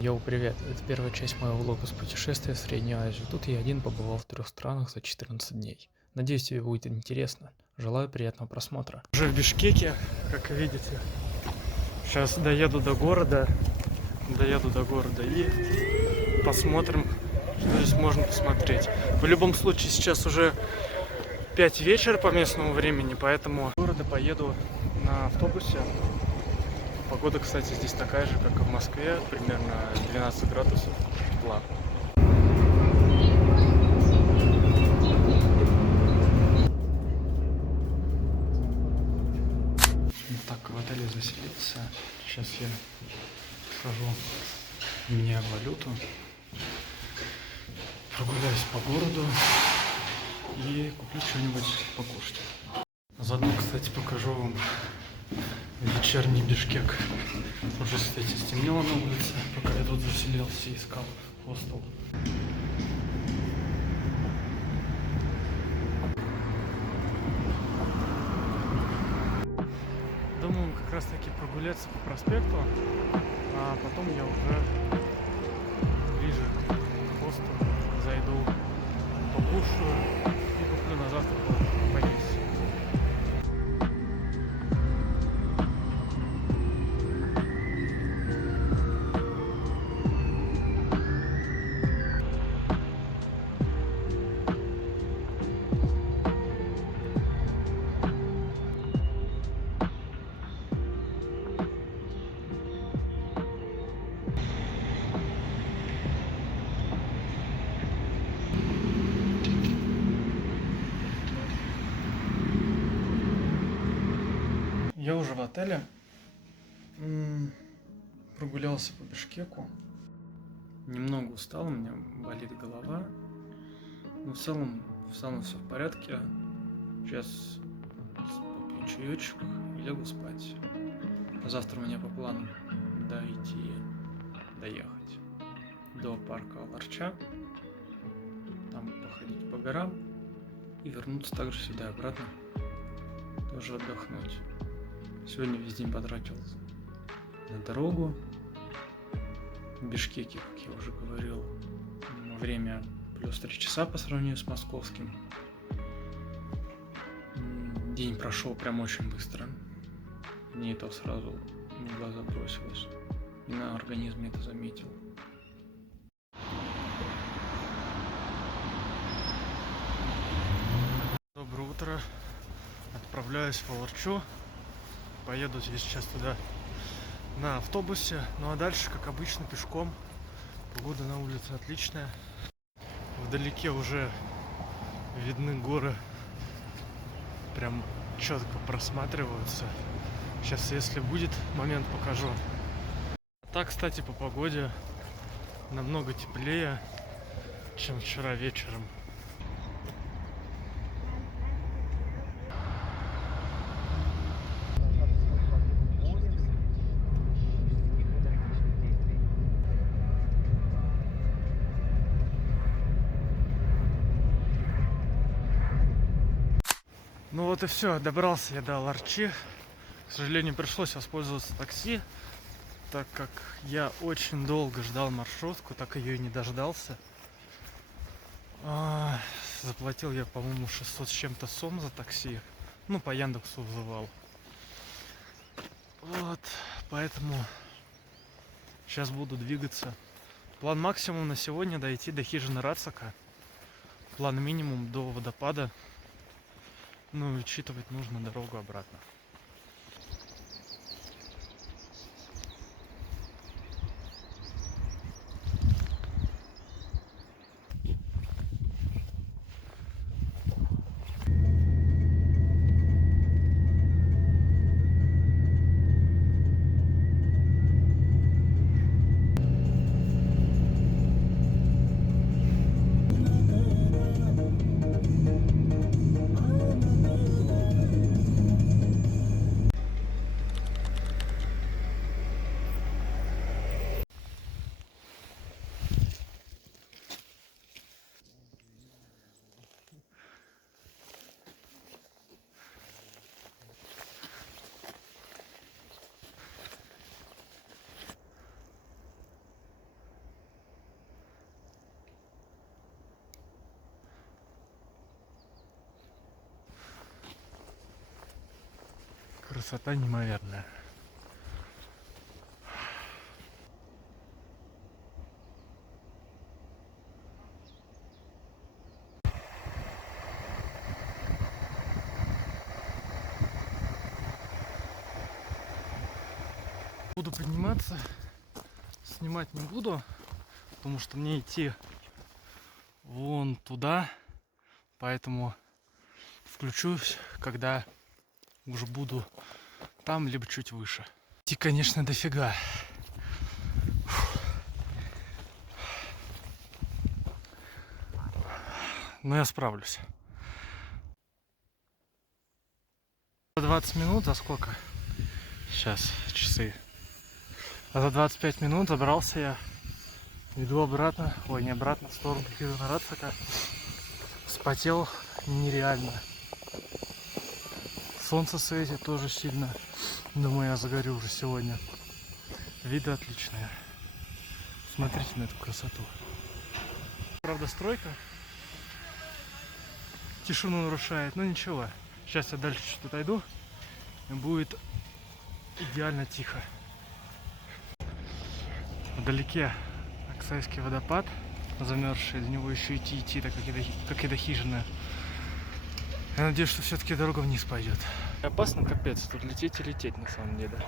Йоу, привет! Это первая часть моего влога с путешествия в Среднюю Азию. Тут я один побывал в 3 странах за 14 дней. Надеюсь, тебе будет интересно. Желаю приятного просмотра. Уже в Бишкеке, как видите. Сейчас доеду до города и посмотрим, что здесь можно посмотреть. В любом случае, сейчас уже 5 вечера по местному времени, поэтому в города поеду на автобусе. Погода, кстати, здесь такая же, как и в Москве, примерно 12 градусов тепла. Вот так в отеле заселился. Сейчас я схожу, меняю валюту, прогуляюсь по городу и куплю что-нибудь покушать. Заодно, кстати, покажу вам вечерний Бишкек. Уже, кстати, стемнело на улице, пока я тут заселился и искал хостел. Думаю, как раз таки прогуляться по проспекту, а потом я уже ближе к хостелу зайду, покушаю и куплю на завтрак поесть. Я уже в отеле, прогулялся по Бишкеку, немного устал, у меня болит голова, но в целом все в порядке. Сейчас попью чаечек и лягу спать. Завтра у меня по плану доехать до парка Аларча, там походить по горам и вернуться также сюда и обратно, тоже отдохнуть. Сегодня весь день потратил на дорогу. В Бишкеке, как я уже говорил, время плюс 3 часа по сравнению с московским. День прошел прям очень быстро. Мне это сразу в глаза бросилось. И на организме это заметил. Доброе утро. Отправляюсь в Аларчу. Поеду сейчас туда на автобусе. Ну а дальше, как обычно, пешком. Погода на улице отличная. Вдалеке уже видны горы. Прям четко просматриваются. Сейчас, если будет момент, покажу. Так, кстати, по погоде намного теплее, чем вчера вечером. Ну вот и все, добрался я до Аларчи. К сожалению, пришлось воспользоваться такси, так как я очень долго ждал маршрутку, так ее и не дождался. Заплатил я, по-моему, 600 с чем-то сом за такси. Ну, по Яндексу вызывал. Вот, поэтому сейчас буду двигаться. План максимум на сегодня дойти до хижины Рацака. План минимум до водопада. Ну, учитывать нужно дорогу обратно. красота неимоверная. Буду подниматься, снимать не буду, потому что мне идти вон туда, поэтому включусь, когда уже буду там, либо чуть выше. Идти, конечно, дофига. Но я справлюсь. 20 минут, за сколько? Сейчас, часы. А за 25 минут забрался я. Иду обратно, ой, не обратно, в сторону хижины Рацика. Вспотел нереально. Солнце светит тоже сильно. Думаю, я загорю уже сегодня. Виды отличные. Смотрите на эту красоту. Правда, стройка тишину нарушает, но ничего. Сейчас я дальше чуть отойду, и будет идеально тихо. Вдалеке Аксайский водопад, замерзший, до него еще идти, так как и до хижины. Я надеюсь, что все-таки дорога вниз пойдет. Опасно, капец, тут лететь и лететь на самом деле.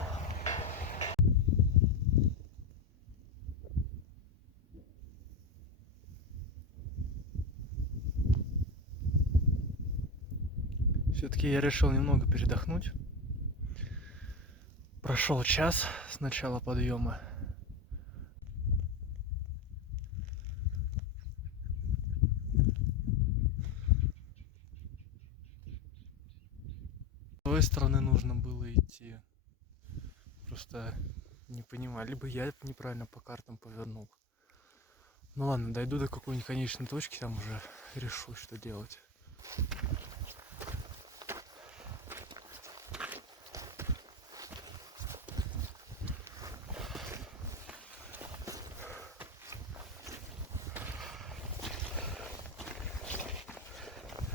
Все-таки я решил немного передохнуть. Прошел час с начала подъема. С той стороны нужно было идти. Просто не понимаю, либо я неправильно по картам повернул. Ну ладно, дойду до какой-нибудь конечной точки, там уже решу, что делать.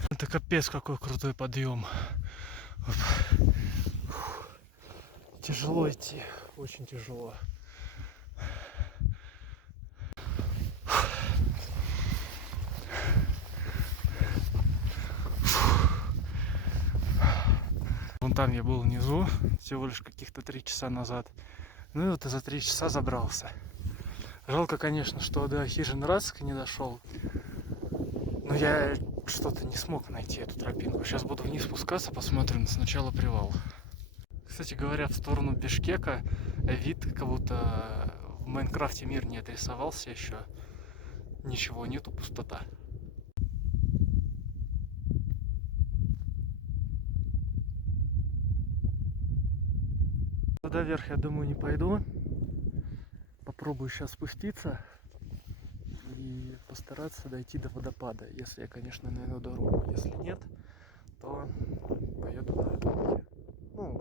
Это капец какой крутой подъем. Тяжело идти, очень тяжело. Вон там я был внизу, всего лишь каких-то 3 часа назад. Ну и вот за 3 часа забрался. Жалко, конечно, что до хижины Рацика не дошел. Но я что-то не смог найти эту тропинку. Сейчас буду вниз спускаться, посмотрим сначала привал. Кстати говоря, в сторону Бишкека вид, как будто в Майнкрафте мир не отрисовался еще. Ничего нету, пустота. Туда вверх, я думаю, не пойду. Попробую сейчас спуститься и постараться дойти до водопада. Если я, конечно, найду дорогу. Если нет, то поеду до дороги. Ну,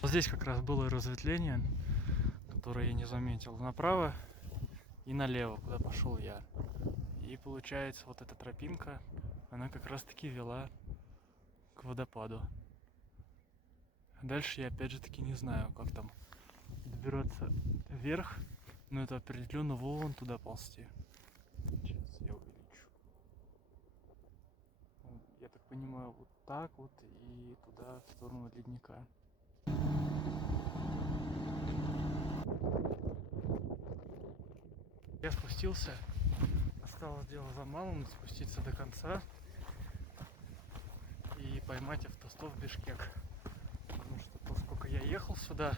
вот здесь как раз было разветвление, которое я не заметил. Направо и налево, куда пошел я. И получается, вот эта тропинка, она как раз таки вела к водопаду. Дальше я опять же таки не знаю, как там добираться вверх, но это определенно вон туда ползти. Сейчас я увеличу. Я так понимаю, вот так вот и туда, в сторону ледника. Я спустился, осталось дело за малым, спуститься до конца и поймать автостоп в Бишкек. Потому что поскольку я ехал сюда,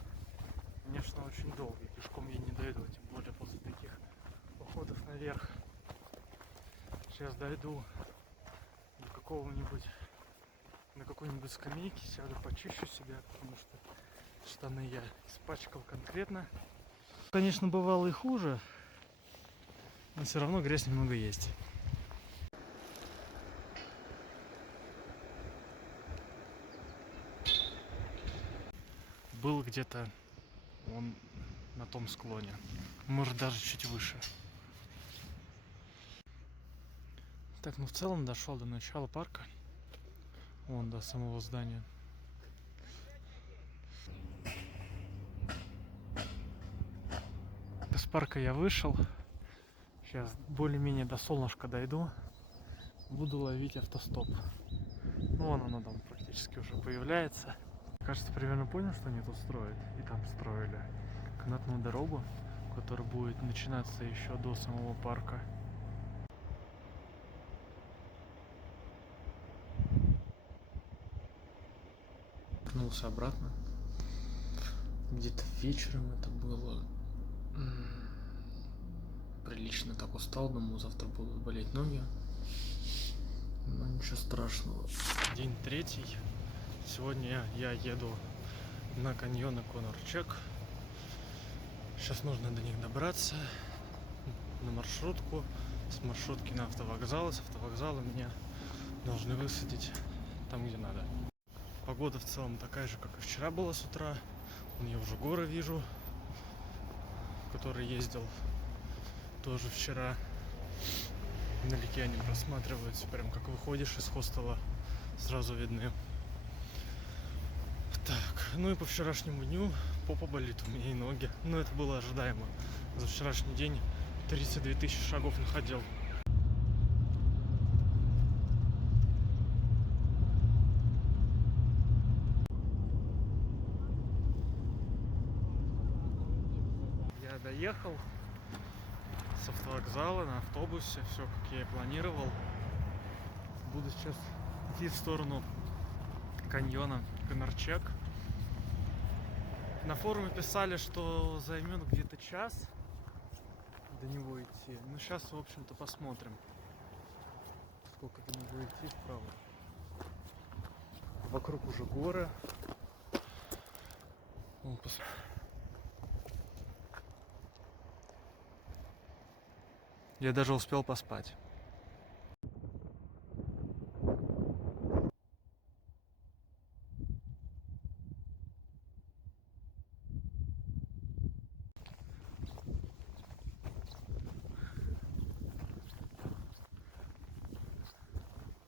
конечно, очень долго, и пешком я не дойду, тем более после таких походов наверх. Сейчас дойду до какого-нибудь, на какой-нибудь скамейке, сяду, почищу себя, потому что штаны я испачкал конкретно. Конечно, бывало и хуже, но все равно грязь немного есть. был где-то он на том склоне. Может, даже чуть выше. Так, ну в целом дошел до начала парка. Вон до самого здания. Из парка я вышел. Сейчас более-менее до солнышка дойду. Буду ловить автостоп. Ну, вон оно там практически уже появляется. Кажется, примерно понял, что они тут строят. И там строили канатную дорогу, которая будет начинаться еще до самого парка. Вернулся обратно. Где-то вечером это было. Прилично так устал, думаю, завтра будут болеть ноги. Но ничего страшного. День третий. Сегодня я еду на каньоны Конор-Чек. Сейчас нужно до них добраться на маршрутку. С маршрутки на автовокзал. С автовокзала меня должны высадить там, где надо. Погода в целом такая же, как и вчера была с утра. Я уже горы вижу, в которые ездил тоже вчера. Вдалеке они просматриваются, прям как выходишь из хостела, сразу видны. Так, ну и по вчерашнему дню попа болит у меня и ноги. Но это было ожидаемо. За вчерашний день 32 тысячи шагов находил. Я доехал с автовокзала на автобусе, все как я и планировал. Буду сейчас идти в сторону каньона Конор-Чек. На форуме писали, что займет где-то час до него идти. Ну сейчас, в общем-то, посмотрим, сколько до него идти вправо. Вокруг уже горы. Вон, я даже успел поспать.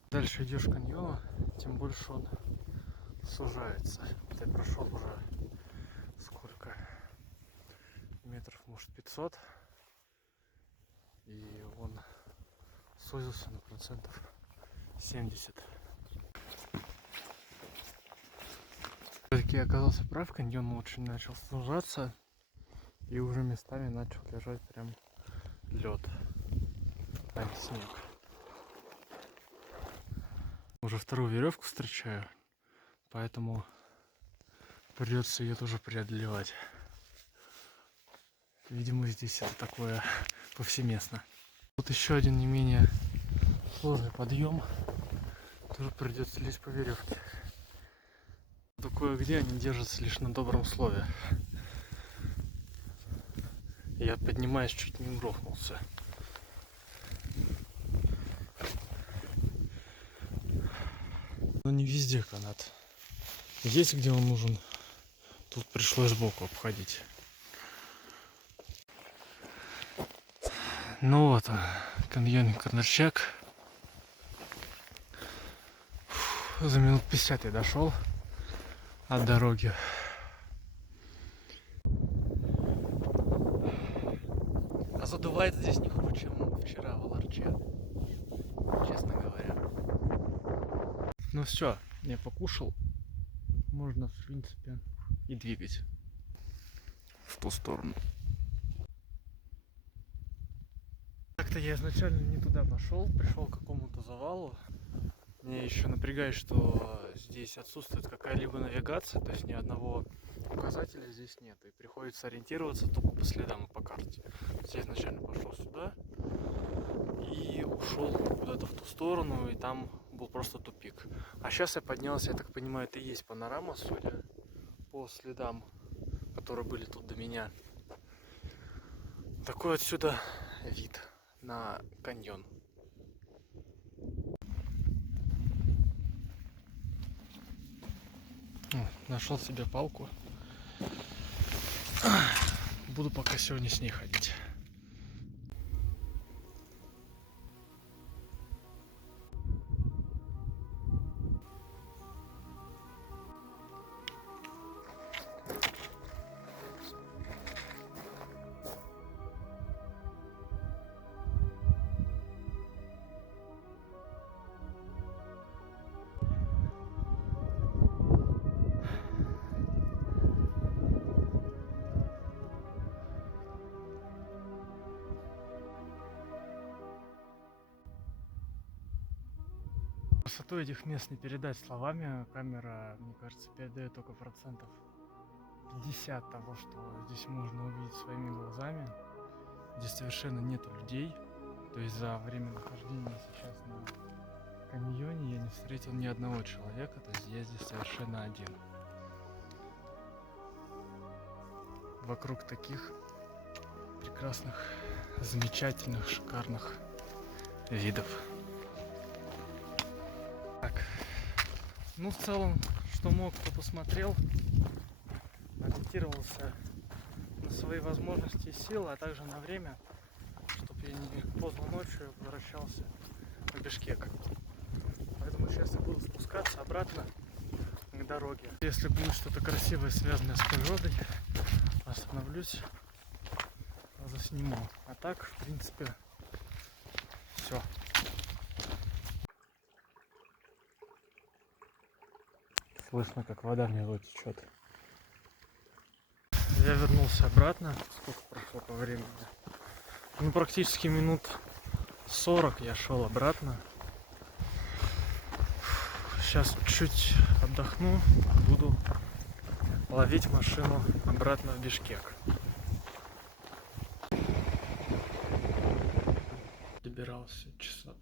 Дальше идешь к каньону, тем больше он сужается. Я прошел уже сколько? Метров, может, 500. И он сузился на процентов 70. Все-таки я оказался прав, каньон очень начал сужаться. И уже местами начал лежать прям лед, а не снег. Уже вторую веревку встречаю, поэтому придется ее тоже преодолевать. Видимо, здесь это такое повсеместно. Вот еще один не менее сложный подъем. Тоже придется лезть по веревке. Но кое-где они держатся лишь на добром слове. Я, поднимаясь, чуть не грохнулся. Но не везде канат. Есть, где он нужен. Тут пришлось сбоку обходить. Ну вот он, каньон Конор-Чек. За минут 50 я дошел от дороги. А задувает здесь не хуже, чем вчера в Аларче, честно говоря. Ну все, я покушал. Можно, в принципе, и двигать в ту сторону. Как-то я изначально не туда пошел, пришел к какому-то завалу. Меня еще напрягает, что здесь отсутствует какая-либо навигация, то есть ни одного указателя здесь нет. И приходится ориентироваться только по следам и по карте. Я изначально пошел сюда и ушел куда-то в ту сторону, и там был просто тупик. А сейчас я поднялся, я так понимаю, это и есть панорама, судя по следам, которые были тут до меня. Такой отсюда вид на каньон. Нашел себе палку. Буду пока сегодня с ней ходить. Красоту этих мест не передать словами. Камера, мне кажется, передает только процентов 50 того, что здесь можно увидеть своими глазами. Здесь совершенно нету людей. То есть за время нахождения сейчас на каньоне я не встретил ни одного человека. То есть я здесь совершенно один. Вокруг таких прекрасных, замечательных, шикарных видов. Так, ну в целом, что мог, то посмотрел, ориентировался на свои возможности и силы, а также на время, чтобы я не поздно ночью возвращался в Бишкек. Поэтому сейчас я буду спускаться обратно к дороге. Если будет что-то красивое, связанное с природой, остановлюсь, засниму. А так, в принципе, все. Слышно, как вода внизу течет. Я вернулся обратно. Сколько прошло по времени? Ну, практически минут 40 я шел обратно. Сейчас чуть отдохну, буду ловить машину обратно в Бишкек. Добирался часа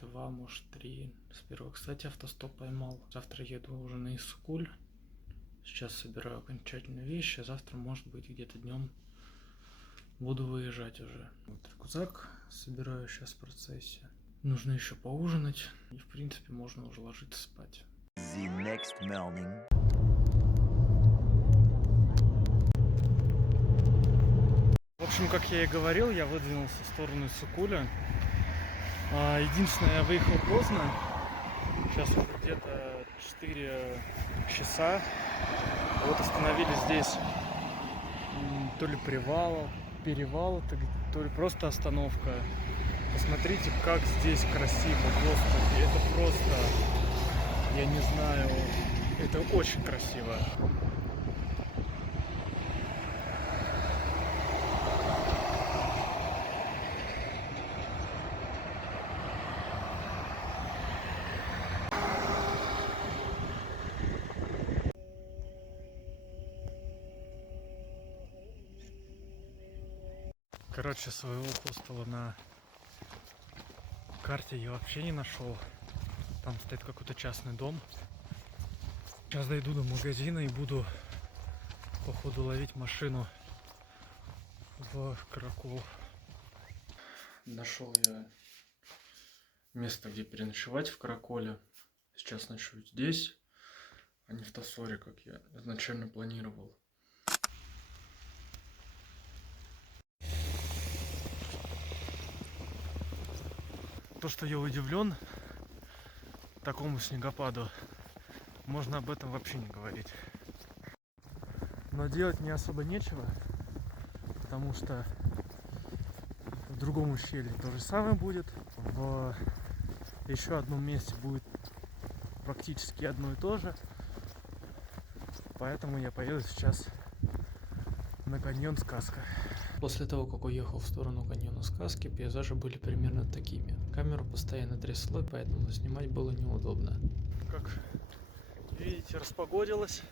2, может 3 с первого. Кстати, автостоп поймал. Завтра еду уже на Иссык-Куль. Сейчас собираю окончательные вещи. Завтра, может быть, где-то днем буду выезжать уже. Вот рюкзак собираю сейчас в процессе. Нужно еще поужинать. И, в принципе, можно уже ложиться спать. The next morning. В общем, как я и говорил, я выдвинулся в сторону Иссык-Куля. Единственное, я выехал поздно. Сейчас уже где-то 4 часа. Вот остановились здесь то ли перевал, то ли просто остановка. Посмотрите, как здесь красиво, господи, это просто, я не знаю, это очень красиво. Короче, своего хостела на карте я вообще не нашел. Там стоит какой-то частный дом. Сейчас дойду до магазина и буду, походу, ловить машину в Каракол. Нашел я место, где переночевать в Караколе. Сейчас ночую здесь, а не в Тосоре, как я изначально планировал. То, что я удивлен такому снегопаду, можно об этом вообще не говорить. Но делать мне особо нечего, потому что в другом ущелье то же самое будет, в еще одном месте будет практически одно и то же. Поэтому я поеду сейчас на каньон Сказка. После того, как уехал в сторону каньона Сказки, пейзажи были примерно такими. Камеру постоянно трясло, поэтому снимать было неудобно. Как видите, распогодилось,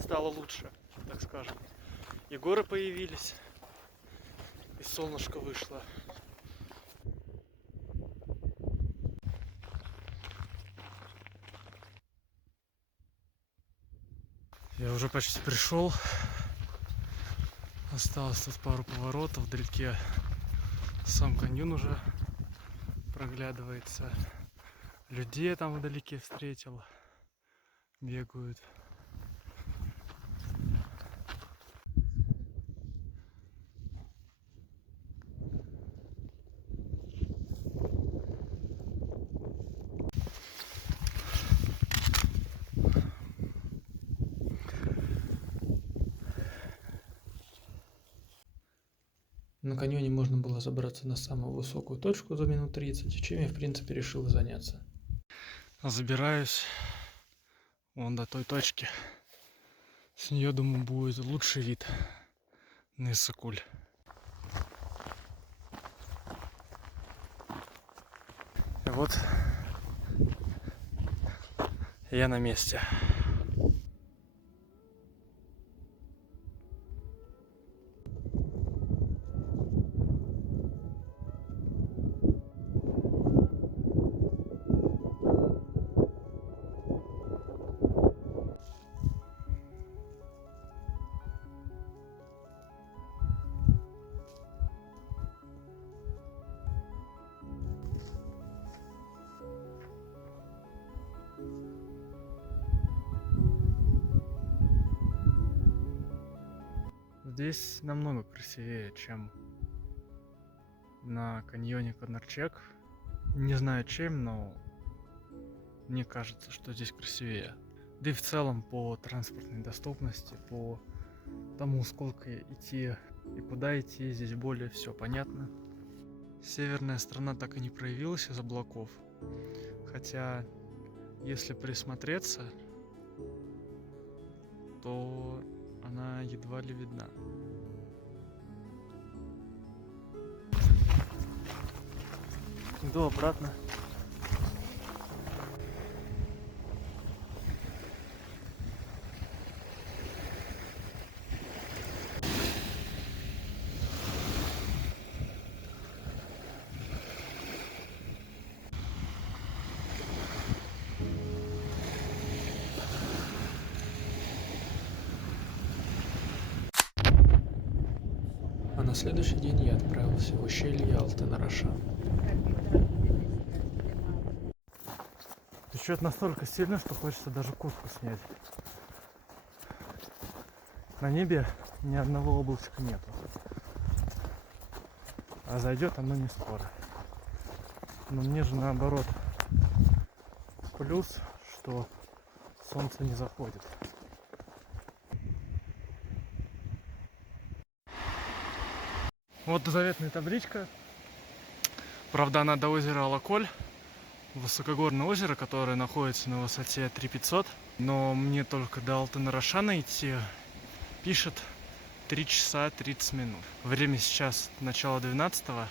стало лучше, так скажем. И горы появились, и солнышко вышло. Я уже почти пришел. Осталось тут пару поворотов, вдалеке сам каньон уже проглядывается. Людей я там вдалеке встретил, бегают. На каньоне можно было забраться на самую высокую точку за минут 30, чем я, в принципе, решил заняться. Забираюсь вон до той точки. С нее, думаю, будет лучший вид на Иссык-Куль. И вот я на месте. Здесь намного красивее, чем на каньоне Конарчек. Не знаю чем, но мне кажется, что здесь красивее. Да и в целом по транспортной доступности, по тому, сколько идти и куда идти, здесь более все понятно. Северная сторона так и не проявилась из облаков. Хотя, если присмотреться, то она едва ли видна. Иду обратно. А на следующий день я отправился в ущелье Алтын-Арашан. Течет настолько сильно, что хочется даже куртку снять. На небе ни одного облачка нету. А зайдет оно не скоро. Но мне же наоборот плюс, что солнце не заходит. Вот заветная табличка. Правда, она до озера Алаколь. Высокогорное озеро, которое находится на высоте 3500. Но мне только до Алтын-Арашана идти. Пишет 3 часа 30 минут. Время сейчас начало 12-го.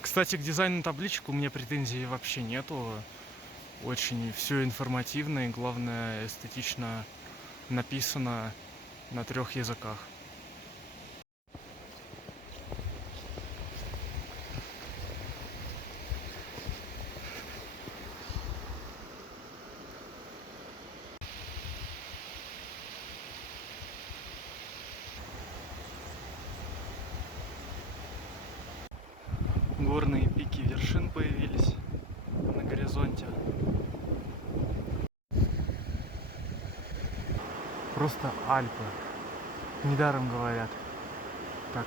Кстати, к дизайну табличек у меня претензий вообще нету. Очень все информативно и, главное, эстетично написано на 3 языках. Горные пики вершин появились на горизонте. Просто Альпы. Недаром говорят. Так.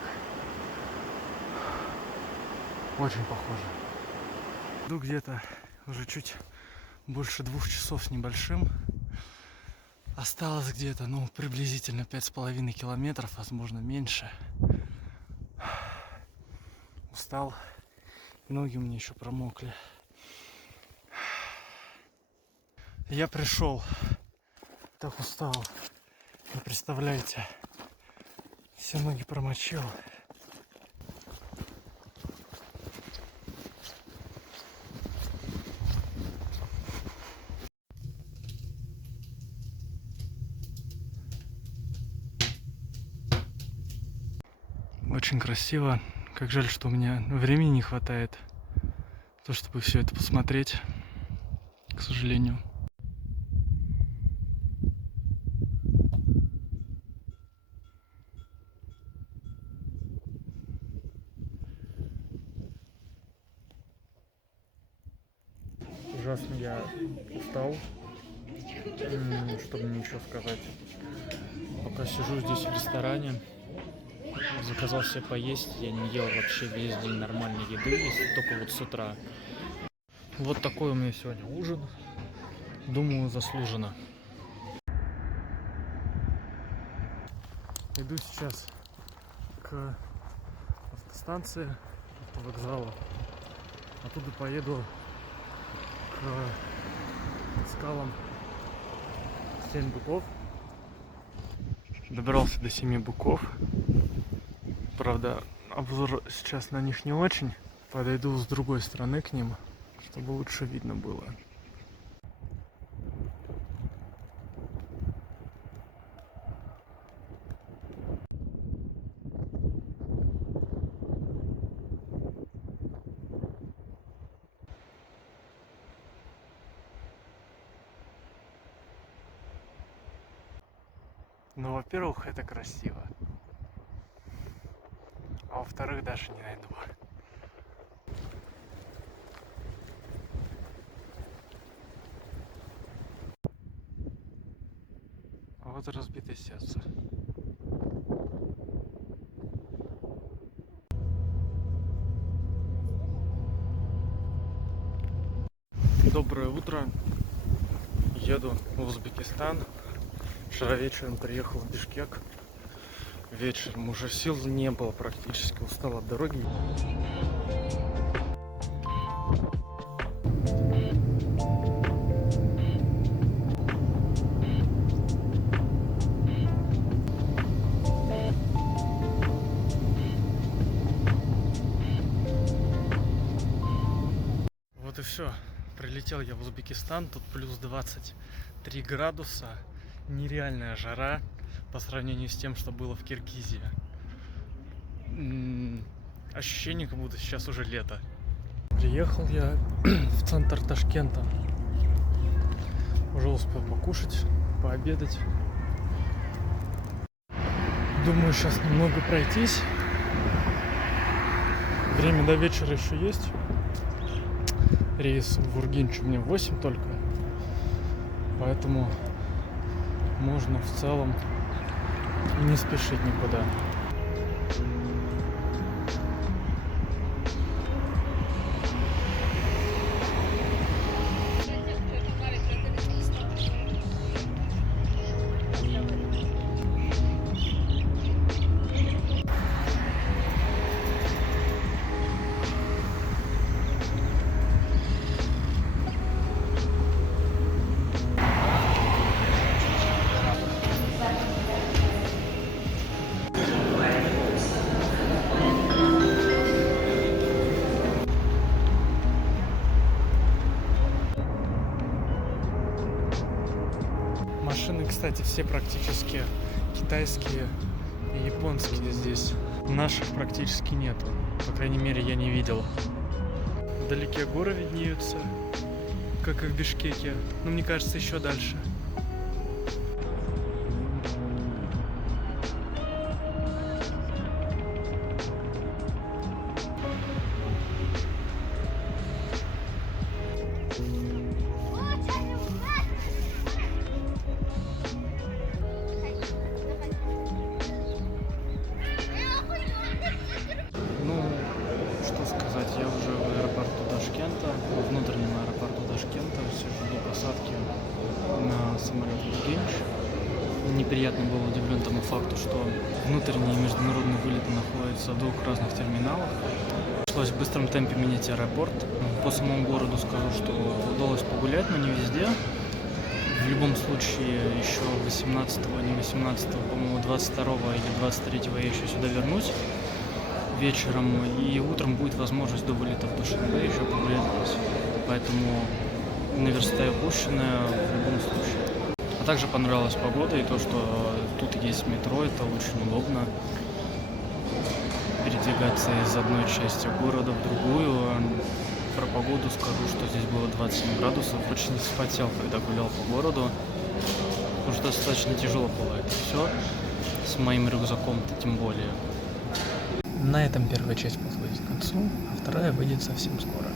Очень похоже. Иду где-то уже чуть больше 2 часов с небольшим. Осталось где-то, приблизительно 5,5 километров, возможно, меньше. Устал. Ноги у меня еще промокли. Я пришел. Так устал. Вы представляете. Все ноги промочил. Очень красиво. Как жаль, что у меня времени не хватает, то, чтобы все это посмотреть, к сожалению. Ужасно я устал, чтобы мне еще сказать. Пока сижу здесь в ресторане, заказал себе поесть, я не ел вообще весь день нормальной еды, если только вот с утра. Вот такой у меня сегодня ужин. Думаю, заслуженно. Иду сейчас к станции автовокзала. Оттуда поеду к скалам 7 буков. Добрался до 7 буков. Правда, обзор сейчас на них не очень. Подойду с другой стороны к ним, чтобы лучше видно было. Ну, во-первых, это красиво. А во-вторых, даже не найду. А вот и разбитое сердце. Доброе утро. Еду в Узбекистан. Вчера вечером приехал в Бишкек. Вечером уже сил не было практически, устал от дороги. Вот и все. Прилетел я в Узбекистан. Тут плюс 23 градуса. Нереальная жара по сравнению с тем, что было в Киргизии. Ощущение, как будто сейчас уже лето. Приехал я в центр Ташкента. Уже успел покушать, пообедать. Думаю, сейчас немного пройтись. Время до вечера еще есть. Рейс в Ургенч у меня в 8 только. Поэтому можно в целом и не спешить никуда. Машины, кстати, все практически китайские и японские здесь. Наших практически нету. По крайней мере, я не видел. Вдалеке горы виднеются, как и в Бишкеке. Но мне кажется, еще дальше. Я уже в аэропорту Ташкента, во внутреннем аэропорту Ташкента, сижу до посадки на самолет в Ургенч. Неприятно был удивлен тому факту, что внутренние и международные вылеты находятся в двух разных терминалах. Пришлось в быстром темпе менять аэропорт. По самому городу скажу, что удалось погулять, но не везде. В любом случае, еще 18-го, не 18-го, по-моему, 22-го или 23-го я еще сюда вернусь вечером, и утром будет возможность до вылета в Душанбе еще погулять здесь. Поэтому наверстаю упущенное в любом случае. А также понравилась погода и то, что тут есть метро, это очень удобно. Передвигаться из одной части города в другую. Про погоду скажу, что здесь было 27 градусов. Очень вспотел, когда гулял по городу, потому что достаточно тяжело было это все. С моим рюкзаком-то тем более. На этом первая часть подходит к концу, а вторая выйдет совсем скоро.